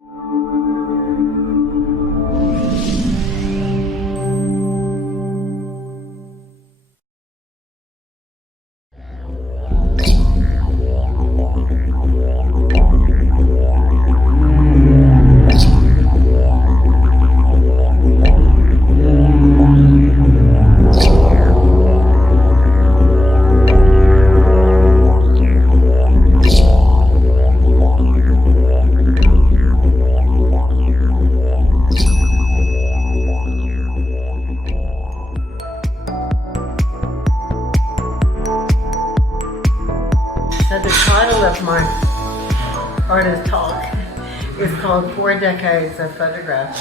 So the title of my artist talk is called 4 Decades of Photographs,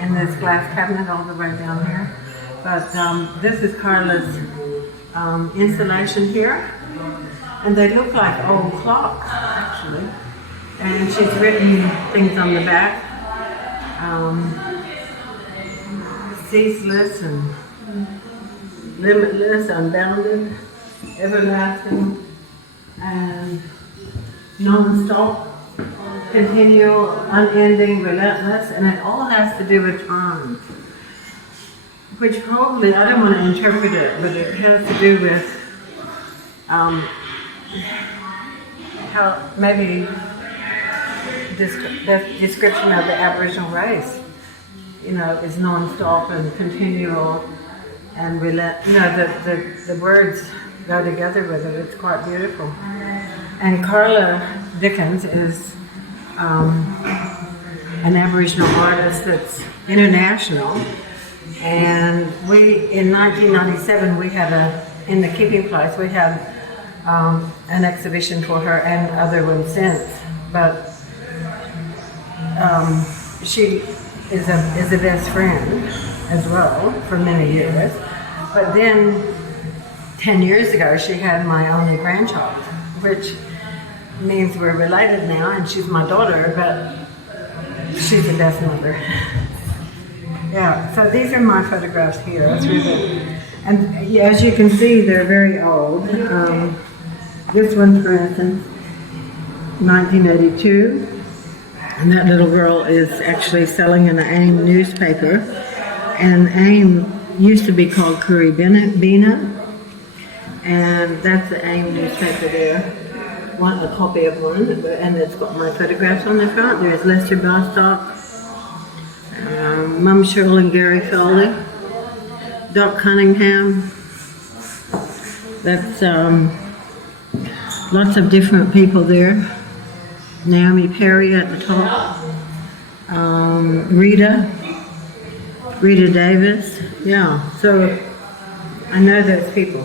in this glass cabinet all the way down here. But this is Carla's installation here, and they look like old clocks actually. And she's written things on the back, ceaseless and limitless, unbounded, everlasting, and non-stop, continual, unending, relentless, and it all has to do with time. Which probably, I don't want to interpret it, but it has to do with how maybe the description of the Aboriginal race, you know, is non-stop and continual and the words go together with it. It's quite beautiful. And Carla Dickens is an Aboriginal artist that's international. And in 1997, we had in the keeping place, we had an exhibition for her and other ones since. But she is a best friend as well for many years. But then 10 years ago, she had my only grandchild, which means we're related now, and she's my daughter, but she's the best mother. Yeah, so these are my photographs here. And as you can see, they're very old. This one, for instance, 1982, and that little girl is actually selling in an AIM newspaper, and AIM used to be called Curry-Bina, and that's the AIM newspaper there. Want a copy of one, and it's got my photographs on the front. There's Lester Bostock, Mum Shirley and Gary Foley, Doc Cunningham. That's lots of different people there. Naomi Perry at the top. Rita Davis. Yeah, so I know those people.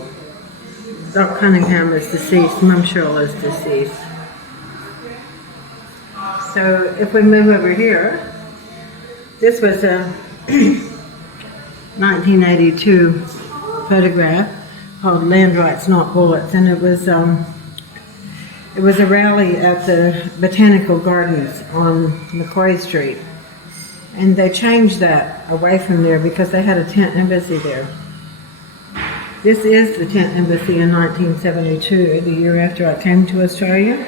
Doc Cunningham is deceased, Mum Cheryl is deceased. So if we move over here, this was a 1982 photograph called Land Rights Not Bullets, and it was a rally at the Botanical Gardens on Macquarie Street. And they changed that away from there because they had a tent embassy there. This is the tent embassy in 1972, the year after I came to Australia.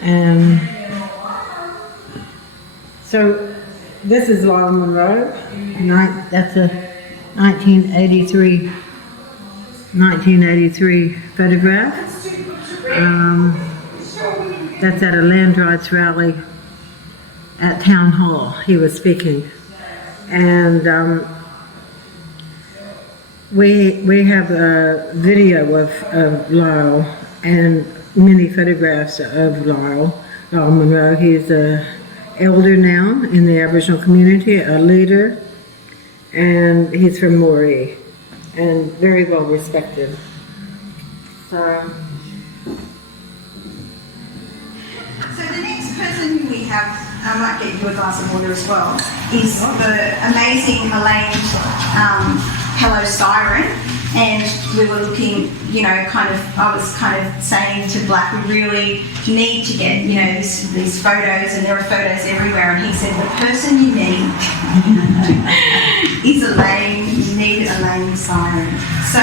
And so this is Lyle Monroe. That's a 1983 photograph. That's at a land rights rally at Town Hall. He was speaking. And we have a video of Lyle and many photographs of Lyle Monroe. He's an elder now in the Aboriginal community, a leader, and he's from Moree and very well respected. So the next person who we have, I might get you a glass of water as well, is the amazing Elaine Pelot Syron. And we were looking, I was saying to Blak, we really need to get, these photos, and there are photos everywhere. And he said, the person you need is Elaine. You need Elaine Syron. So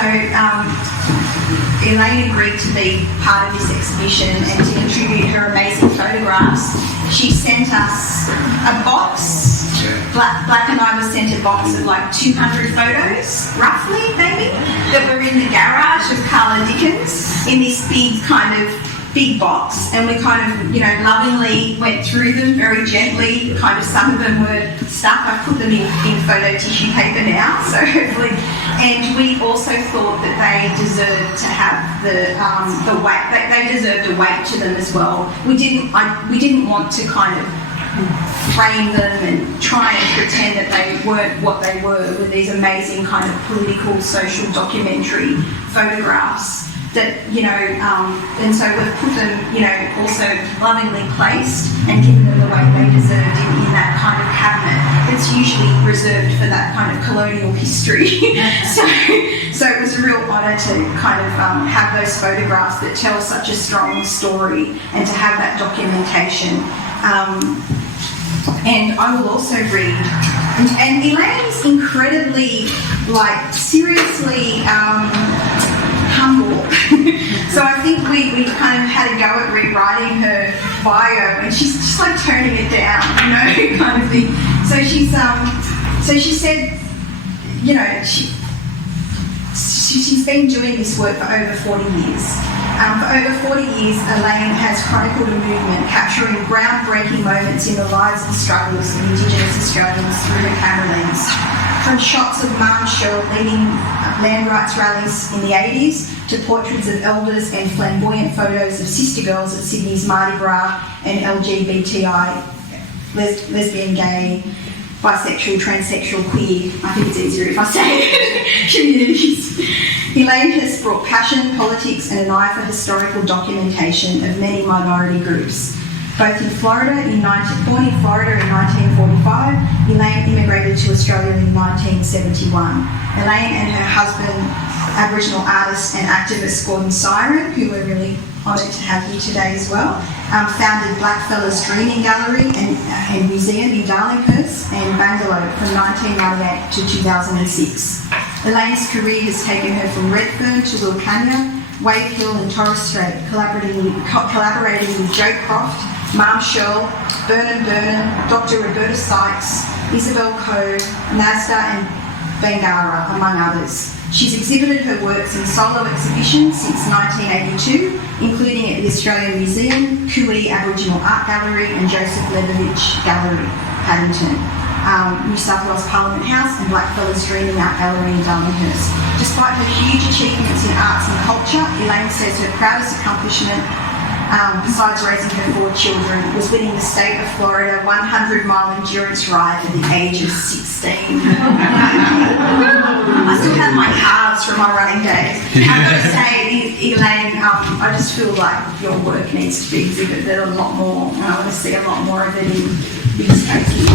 Elaine agreed to be part of this exhibition and to contribute her amazing photographs. She sent us a box. Blak and I were sent a box of like 200 photos, roughly, maybe, that were in the garage of Carla Dickens in this big box, and we kind of, lovingly went through them very gently. Some of them were stuck. I put them in photo tissue paper now, so hopefully. And we also thought that they deserved to have the weight. They deserved a weight to them as well. We didn't want to kind of frame them and try and pretend that they weren't what they were with these amazing kind of political, social documentary photographs. That, and so we've put them, also lovingly placed and given them the weight they deserved in that kind of cabinet that's usually reserved for that kind of colonial history. So it was a real honour to kind of have those photographs that tell such a strong story and to have that documentation. And I will also read, and Elaine's incredibly, seriously humble. So I think we kind of had a go at rewriting her bio, and she's just toning it down, kind of thing. So she said, she's been doing this work for over 40 years. For over 40 years, Elaine has chronicled a movement capturing groundbreaking moments in the lives and struggles of Indigenous Australians through her camera lens. From shots of Mum Cheryl leading land rights rallies in the 80s to portraits of elders and flamboyant photos of sister girls at Sydney's Mardi Gras and LGBTI, lesbian, gay, bisexual, transsexual, queer, I think it's easier if I say it, communities. Elaine has brought passion, politics and an eye for historical documentation of many minority groups. Both in Florida, born in Florida in 1945, Elaine immigrated to Australia in 1971. Elaine and her husband, Aboriginal artist and activist Gordon Syron, who we're really honoured to have here today as well, founded Blackfellas Dreaming Gallery and Museum in Darlinghurst and Bangalore from 1998 to 2006. Elaine's career has taken her from Redfern to Wilcannia, Wave Hill and Torres Strait, collaborating with Joe Croft, Mum Shell, Burnham, Dr. Roberta Sykes, Isabel Coe, Nasda and Bangara, among others. She's exhibited her works in solo exhibitions since 1982, including at the Australian Museum, Cooley Aboriginal Art Gallery and Joseph Lebovich Gallery, Paddington, New South Wales Parliament House and Blackfellas Dreaming Art Gallery in Darlinghurst. Despite her huge achievements in arts and culture, Elaine says her proudest accomplishment, besides raising her 4 children, was winning the state of Florida 100-mile endurance ride at the age of 16. I still have my calves from my running days. I've got to say, Elaine, I just feel like your work needs to be exhibited a lot more, and I want to see a lot more of it in big spaces.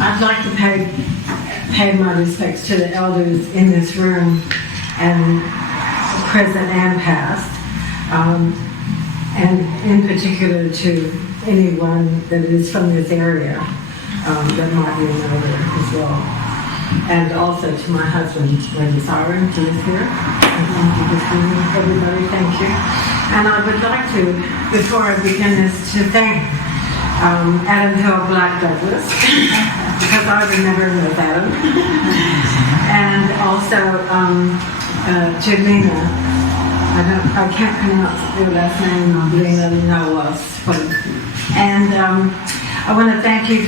I'd like to pay my respects to the elders in this room, and present and past, and in particular to anyone that is from this area that might be an elder as well. And also to my husband, Lena Syron, who is here. And thank you for seeing everybody, thank you. And I would like to, before I begin this, to thank Adam Hill Blak Douglas, because I remember him with Adam. And also to Lena. I can't pronounce your last name, Lena Nahlous. And I want to thank you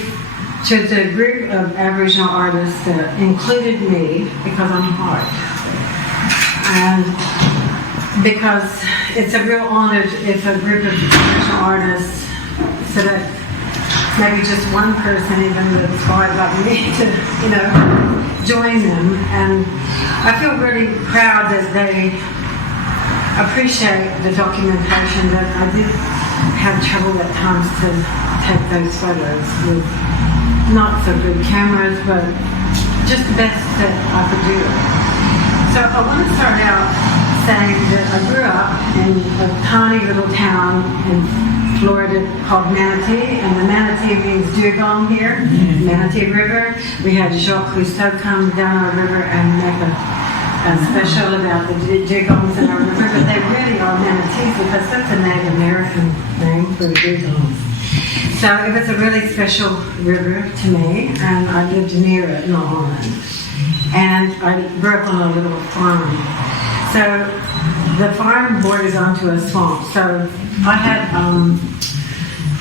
to the group of Aboriginal artists that included me, because I'm white. And because it's a real honor if a group of Aboriginal artists, so that maybe just one person even that's white like me to, join them. And I feel really proud that they appreciate the documentation, that I did have trouble at times to take those photos with not so good cameras, but just the best that I could do. So I want to start out saying that I grew up in a tiny little town in Florida called Manatee, and the Manatee means dugong here, Manatee River. We had Jacques Cousteau come down our river and make a special about the dugongs in our river, but they really are manatees because that's a Native American name for the dugongs. So it was a really special river to me, and I lived near it in the island. And I grew up on a little farm. So the farm borders onto a swamp. So I had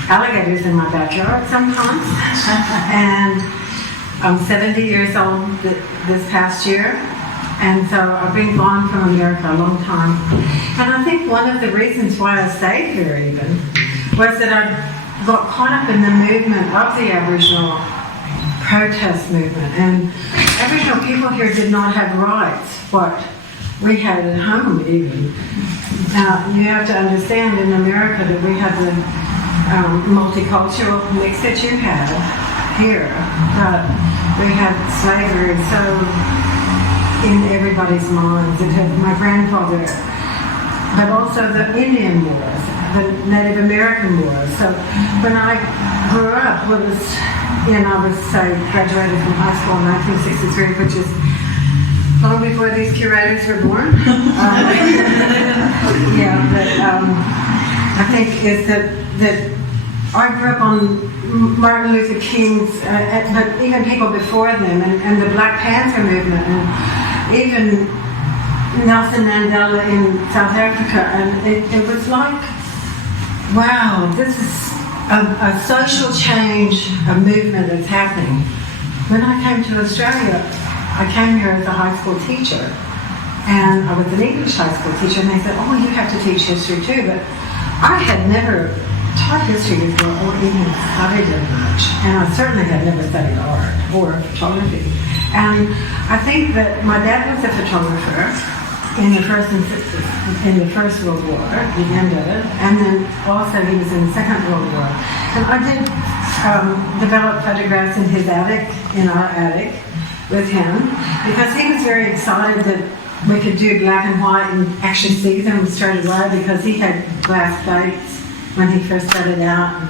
alligators in my backyard sometimes. And I'm 70 years old this past year. And so I've been gone from America a long time. And I think one of the reasons why I stayed here even was that I got caught up in the movement of the Aboriginal protest movement. And Aboriginal people here did not have rights, what we had at home even. Now, you have to understand in America that we have the multicultural mix that you have here, but we had slavery so in everybody's minds. It had my grandfather, but also the Indian wars, the Native American wars. So when I grew up, I was graduated from high school in 1963, which is long before these curators were born. I think is that I grew up on Martin Luther King's, but even people before them, and the Black Panther movement, and even Nelson Mandela in South Africa, and it was like, wow, this is a social change, a movement that's happening. When I came to Australia, I came here as a high school teacher, and I was an English high school teacher, and they said, oh, you have to teach history too, but I had never taught history before or even studied it much, and I certainly had never studied art or photography. And I think that my dad was a photographer in the First World War, the end of it, and then also he was in the Second World War. And I did develop photographs in his attic, in our attic, with him, because he was very excited that we could do black and white and actually see them straight away, because he had glass plates when he first started out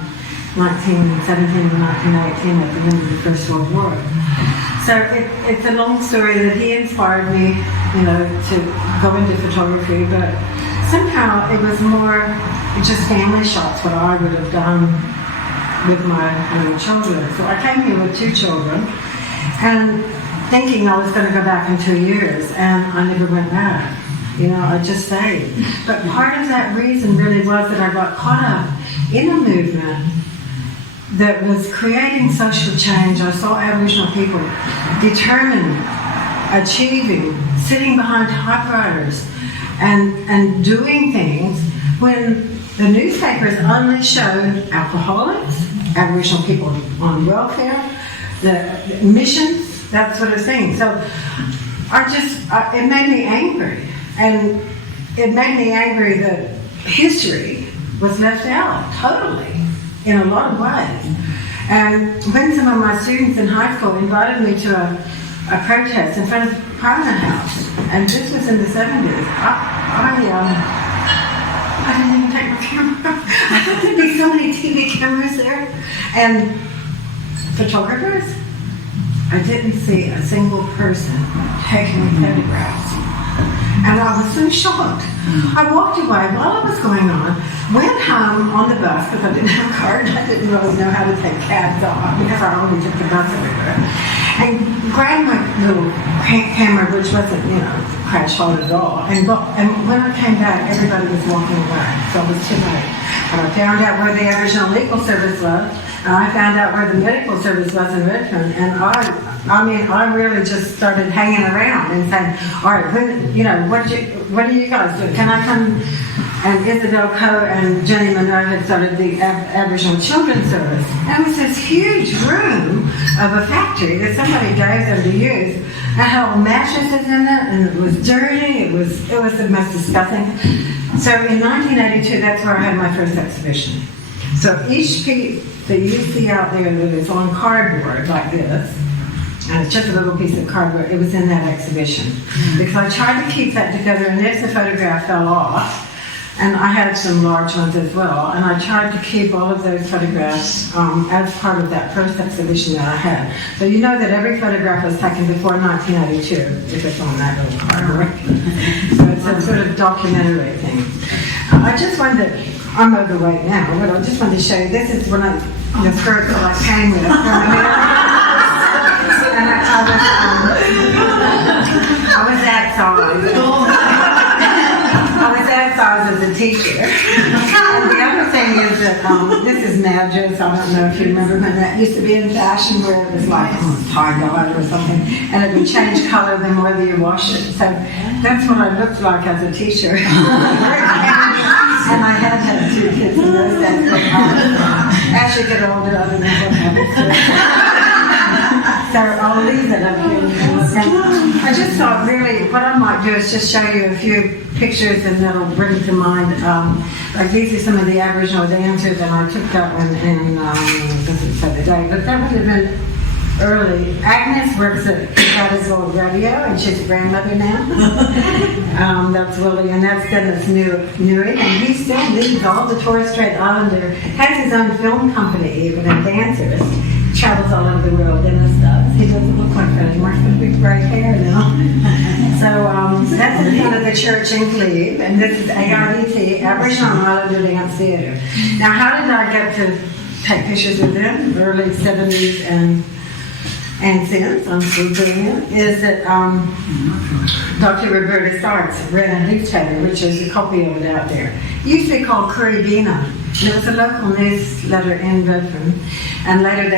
in 1917 and 1918 at the end of the First World War. So it's a long story that he inspired me, to go into photography, but somehow it was more just family shots, what I would have done with my own children. So I came here with 2 children, and thinking I was going to go back in 2 years, and I never went back. I just stayed. But part of that reason really was that I got caught up in a movement that was creating social change. I saw Aboriginal people determined, achieving, sitting behind typewriters and doing things when the newspapers only showed alcoholics, Aboriginal people on welfare, the missions, that sort of thing. So it made me angry. And it made me angry that history was left out totally in a lot of ways. And when some of my students in high school invited me to a protest in front of Parliament House, and this was in the 70s, I didn't even take my camera. I thought there'd be so many TV cameras there. And photographers, I didn't see a single person taking photographs. And I was so shocked. I walked away while it was going on, went home on the bus because I didn't have a card. I didn't really know how to take cabs off because I only took the bus everywhere. And grabbed my little camera, which wasn't, crash hard at all. And when I came back, everybody was walking away. So it was too late. And I found out where the Aboriginal Legal Service was. And I found out where the medical service was in Redfern, and I really just started hanging around and saying, all right, what do you guys do? Can I come? And Isabel Coe and Jenny Monroe had started the Aboriginal Children's Service. And it was this huge room of a factory that somebody gave them to use. And had all mattresses in it, and it was dirty. It was the most disgusting. So in 1982, that's where I had my first exhibition. So each piece that you see out there that is on cardboard like this, and it's just a little piece of cardboard, it was in that exhibition. Because I tried to keep that together, and if the photograph fell off, and I had some large ones as well, and I tried to keep all of those photographs as part of that first exhibition that I had. So you know that every photograph was taken before 1982, if it's on that little cardboard. So it's a sort of documentary thing. I just wanted to, I'm overweight now, but I just wanted to show you, this is when the skirts are like hanging with it. And I was that size. I was that size as a teacher. And the other thing is that this is Madras. I don't know if you remember when that used to be in fashion, where it was like tie-dye or something, and it would change color the more that you wash it. So that's what I looked like as a teacher. And I had 2 kids in those days. As you get older, I don't know what happens to it. So I'll leave it up here. And I just thought really what I might do is just show you a few pictures and that'll bring to mind, like these are some of the Aboriginal dancers, and I took that one in, doesn't say the day, but that would have been early. Agnes works at Scottish Old Radio, and she's a grandmother now. That's Willie, and that's Dennis Newey, and he still leads all the Torres Strait Islander, has his own film company even, and dancers. Travels all over the world, Dennis does. He doesn't look like that anymore, he's got big grey hair now. So that's in front of the church in Cleve, and this is AIDT, Aboriginal and Islander Dance Theatre. Now, how did I get to take pictures of them, early 70s and since, I'm still doing it, is that Dr. Roberta Starks ran a newspaper, which is a copy of it out there. It used to be called Currybina. It was a local newsletter in Redfern, and later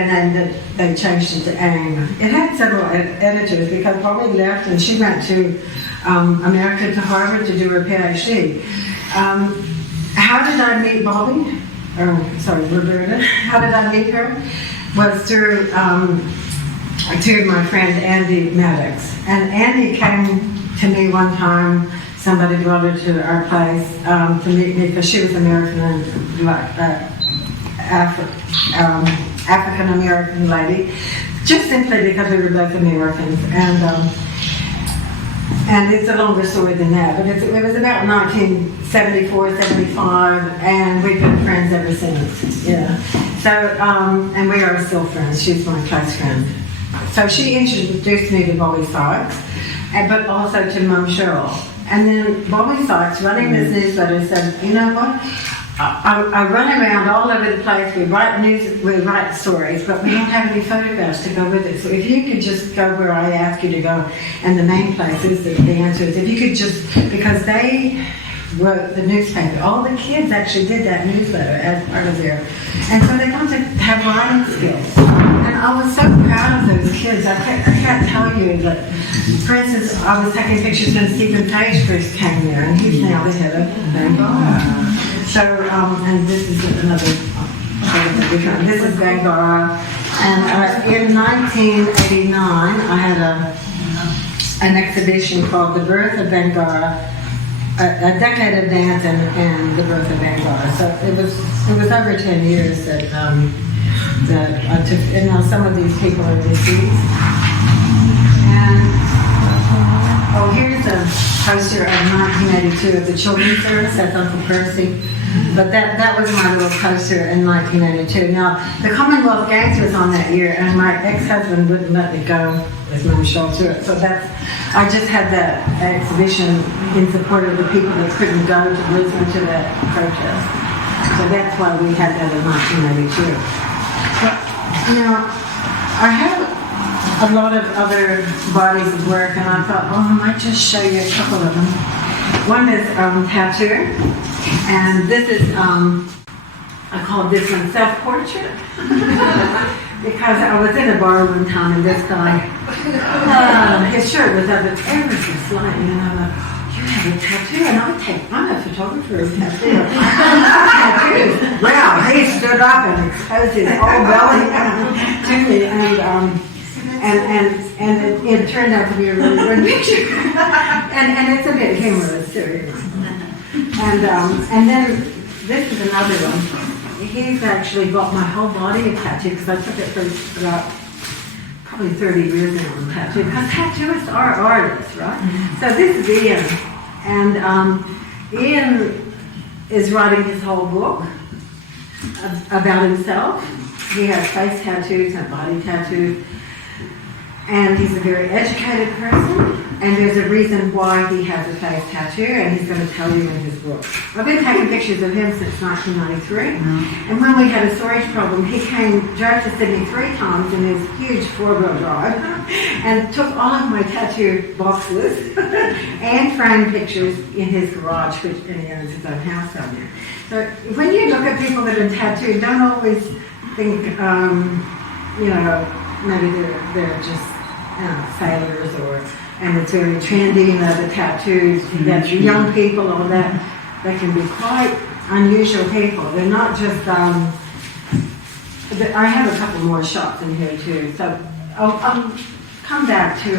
they changed it to AIM. It had several editors because Bobby left and she went to America, to Harvard to do her PhD. How did I meet Bobby? Roberta. How did I meet her? Was through my friend Andy Maddox. And Andy came to me one time. Somebody brought her to our place to meet me because she was American and African American lady, just simply because we were both Americans. And it's a longer story than that, but it was about 1974, 75, and we've been friends ever since. Yeah. So and we are still friends. She's my close friend. So she introduced me to Bobby Sykes, but also to Mum Cheryl. And then Bobby Sykes, running this newsletter, said, you know what? I run around all over the place. We write stories, but we don't have any photographs to go with it. So if you could just go where I ask you to go, and the main places, the answer is, if you could just, because they wrote the newspaper. All the kids actually did that newsletter as part of their, and so they got to have writing skills. And I was so proud of those kids. I can't tell you that, for instance, I was taking pictures when Stephen Page first came there, and he's now the head of Bangara. So, and this is another, this is Bangara. And in 1989, I had an exhibition called The Birth of Bangara, a decade of dance and the birth of Bangara. So it was over 10 years that I took, and now some of these people are deceased. And here's a poster of 1982 of the Children's Service. That's Uncle Percy. But that was my little poster in 1982. Now, the Commonwealth Games was on that year, and my ex-husband wouldn't let me go with my show to it. So I just had that exhibition in support of the people that couldn't go to Lisbon to that protest. So that's why we had that in 1982. But, I have a lot of other bodies of work, and I thought, I might just show you a couple of them. One is tattoo, and this is I called this one self-portrait because I was in a bar one time and this guy, his shirt was up ever so slightly, and I'm like, you have a tattoo? And I'm a photographer of tattoos. Tattoos. Wow, he stood up and exposed his whole belly to me, and it turned out to be a really good picture. and it's a bit humorous too, you know. And then this is another one. He's actually got my whole body a tattoo because I took it for about probably 30 years now on tattoo, because tattooists are artists, right? So this is Ian, and Ian is writing his whole book about himself. He has face tattoos and body tattoos, and he's a very educated person, and there's a reason why he has a face tattoo, and he's going to tell you in his book. I've been taking pictures of him since 1993, and when we had a storage problem, he drove to Sydney 3 times in his huge 4-wheel drive, and took all of my tattoo boxes and framed pictures in his garage, and he owns his own house down there. So when you look at people that are tattooed, don't always think, maybe they're just sailors, and it's very trendy, the tattoos, that young people, all that, they can be quite unusual people. They're not just, I have a couple more shots in here too, so I'll come back to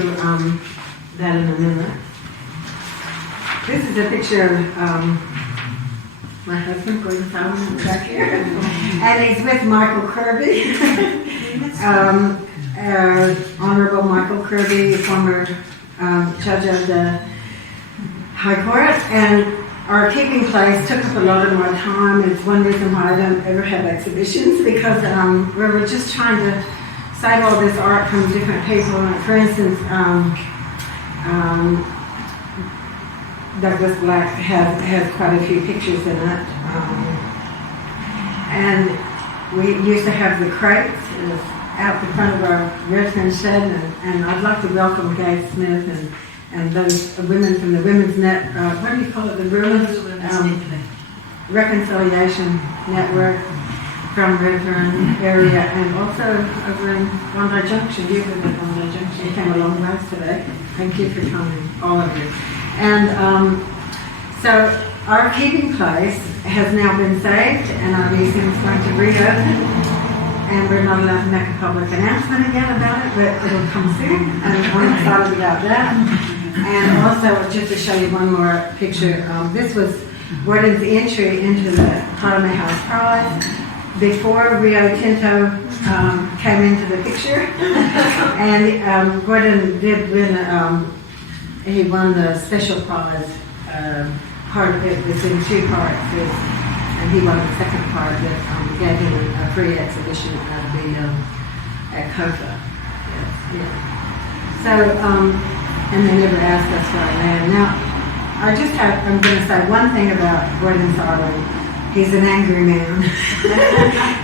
that in a minute. This is a picture of my husband, Gordon Salmon, back here, and he's with Michael Kirby. Honorable Michael Kirby, former judge of the High Court, and our keeping place took up a lot of my time. It's one reason why I don't ever have exhibitions, because we were just trying to save all this art from different people. For instance, Douglas Blak has quite a few pictures in it, and we used to have the crates out the front of our resident shed, and I'd like to welcome Gabe Smith and those women from the Women's Net, what do you call it, the Women's Reconciliation Network from Redfern area, and also over in Bondi Junction. You live at Bondi Junction. You came a long way today. Thank you for coming, all of you. And so our keeping place has now been saved, and our museum is going to reopen. And we're not allowed to make a public announcement again about it, but it'll come soon, and I'm excited about that. And also, just to show you one more picture, this was Gordon's entry into the Parliament House Prize before Rio Tinto came into the picture. And Gordon did win, he won the special prize. Part of it was in 2 parts. And he won the second part that gave him a free exhibition at COFA. Yes. So, and they never asked us for our land. Now, I'm going to say one thing about Gordon Syron. He's an angry man,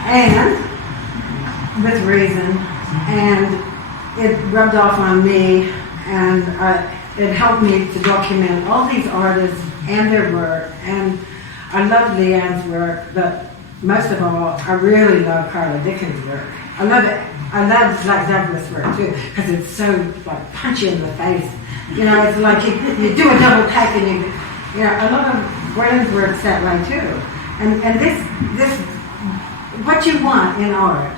and with reason, and it rubbed off on me, and it helped me to document all these artists and their work. And I love Leanne's work, but most of all, I really love Carla Dickens' work. I love it. I love Black Douglas' work too, because it's so like punchy in the face. It's like you do a double take, and a lot of Gordon's work's that way too. And this what you want in art,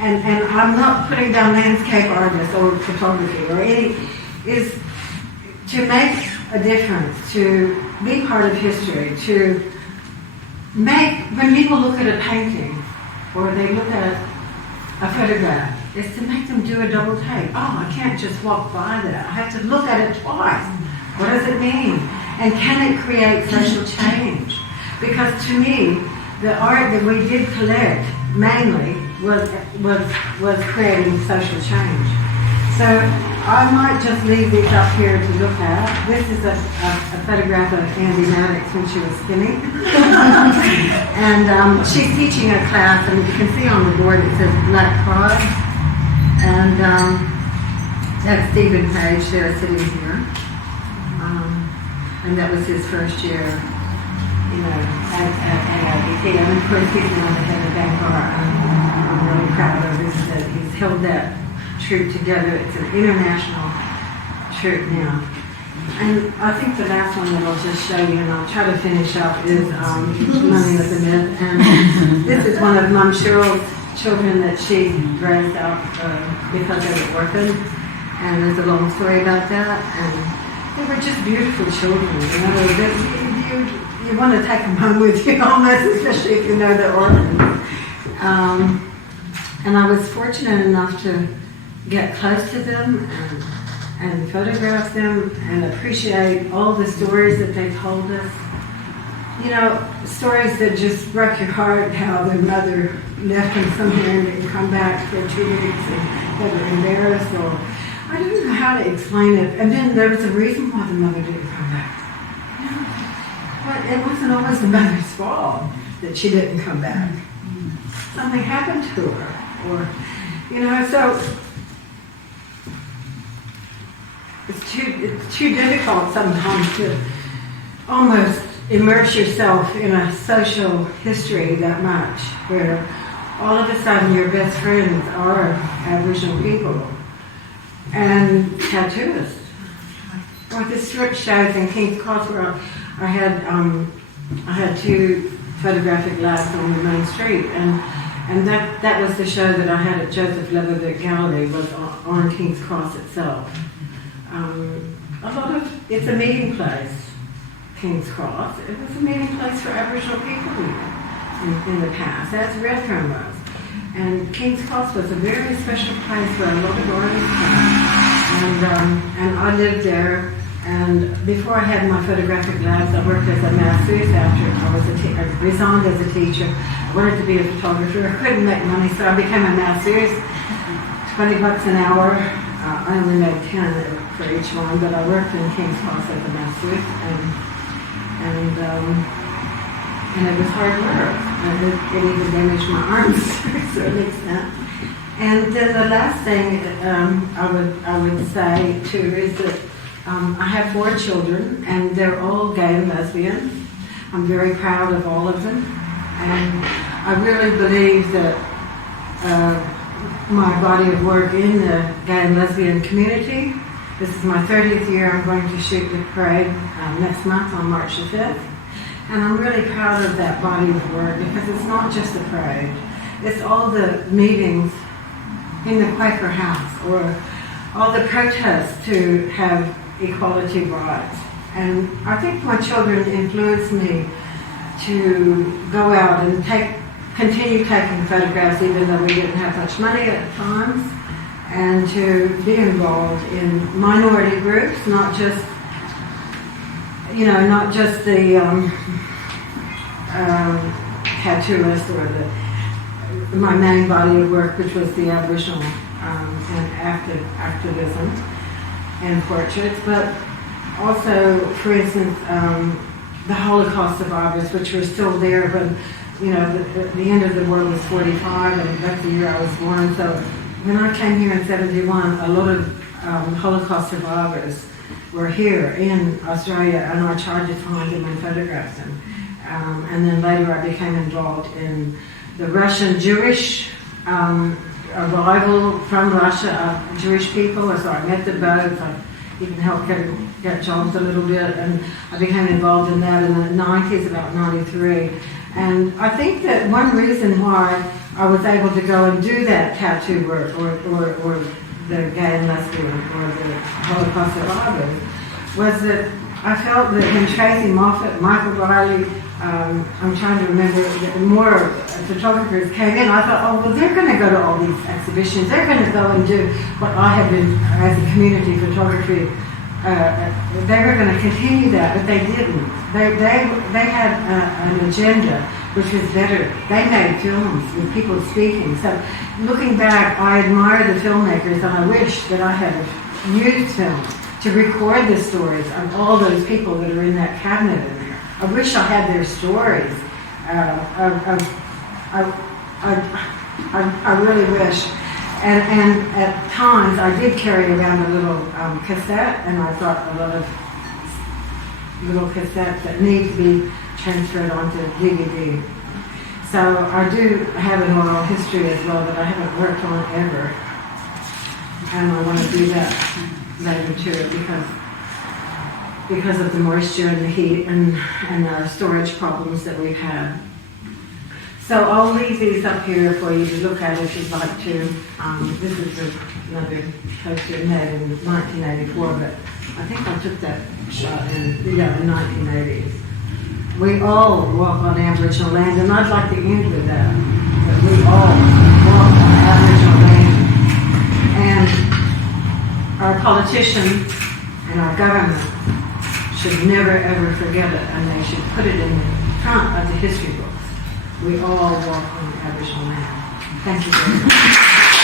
and I'm not putting down landscape artists or photography or any, is to make a difference, to be part of history, to make, when people look at a painting or they look at a photograph, is to make them do a double take. Oh, I can't just walk by that. I have to look at it twice. What does it mean? And can it create social change? Because to me, the art that we did collect mainly was creating social change. So I might just leave these up here to look at. This is a photograph of Andy Maddox when she was skinny. And she's teaching a class, and you can see on the board it says Black Pride. And that's Stephen Page there sitting here. And that was his first year, at he, and of course he's now the head of Bangor. I'm really proud of is that he's held that troop together. It's an international troop now. And I think the last one that I'll just show you, and I'll try to finish up, is Money with the Myth. And this is one of Mum Cheryl's children that she raised up because they were orphaned. And there's a long story about that. And they were just beautiful children. You want to take them home with you almost, especially if you know they're orphans. And I was fortunate enough to get close to them and photograph them and appreciate all the stories that they told us. You know, stories that just broke your heart, how their mother left them somewhere and didn't come back for 2 weeks and they were embarrassed, or I didn't know how to explain it. And then there was a reason why the mother didn't come back. You know, but it wasn't always the mother's fault that she didn't come back. Something happened to her, or, you know, so it's too difficult sometimes to almost immerse yourself in a social history that much, where all of a sudden your best friends are Aboriginal people and tattooists. Or the strip shows in King's Cross where I had 2 photographic labs on the main street, and that was the show that I had at Joseph Leatherbeck Gallery, was on King's Cross itself. It's a meeting place, King's Cross. It was a meeting place for Aboriginal people in the past, as Redfern was. And King's Cross was a very special place where a lot of artists came. And I lived there, and before I had my photographic labs, I worked as a masseuse after I resigned as a teacher. I wanted to be a photographer. I couldn't make money, so I became a masseuse, $20 an hour. I only made 10 for each one, but I worked in King's Cross as a masseuse, and it was hard work. And it even damaged my arms to an extent. And then the last thing I would say too is that I have 4 children, and they're all gay and lesbian. I'm very proud of all of them, and I really believe that my body of work in the gay and lesbian community. This is my 30th year. I'm going to shoot the parade next month on March the 5th. And I'm really proud of that body of work, because it's not just a parade. It's all the meetings in the Quaker House, or all the protests to have equality rights. And I think my children influenced me to go out and continue taking photographs, even though we didn't have much money at times, and to be involved in minority groups, not just the tattooist or my main body of work, which was the Aboriginal and activism and portraits, but also, for instance, the Holocaust survivors, which were still there when, the end of the war was 45, and that's the year I was born. So when I came here in 71, a lot of Holocaust survivors were here in Australia, and I tried to find them and photograph them. And then later I became involved in the Russian Jewish arrival from Russia of Jewish people. So I met the boats, I even helped get jobs a little bit, and I became involved in that in the 90s, about 93. And I think that one reason why I was able to go and do that tattoo work, or the gay and lesbian, or the Holocaust survivors, was that I felt that when Tracy Moffat, Michael Riley, I'm trying to remember, more photographers came in, I thought, well, they're going to go to all these exhibitions. They're going to go and do what I have been, as a community photography. They were going to continue that, but they didn't. They had an agenda which was better. They made films with people speaking. So looking back, I admire the filmmakers, and I wish that I had used film to record the stories of all those people that are in that cabinet in there. I wish I had their stories. I really wish. And at times I did carry around a little cassette, and I've got a lot of little cassettes that need to be transferred onto DVD. So I do have an oral history as well that I haven't worked on ever. And I want to do that material because of the moisture and the heat and our storage problems that we've had. So I'll leave these up here for you to look at if you'd like to. This is another poster made in 1984, but I think I took that shot in the 1980s. We all walk on Aboriginal land, and I'd like to end with that we all walk on Aboriginal land. And our politicians and our government should never ever forget it, and they should put it in the front of the history books. We all walk on Aboriginal land. Thank you very much.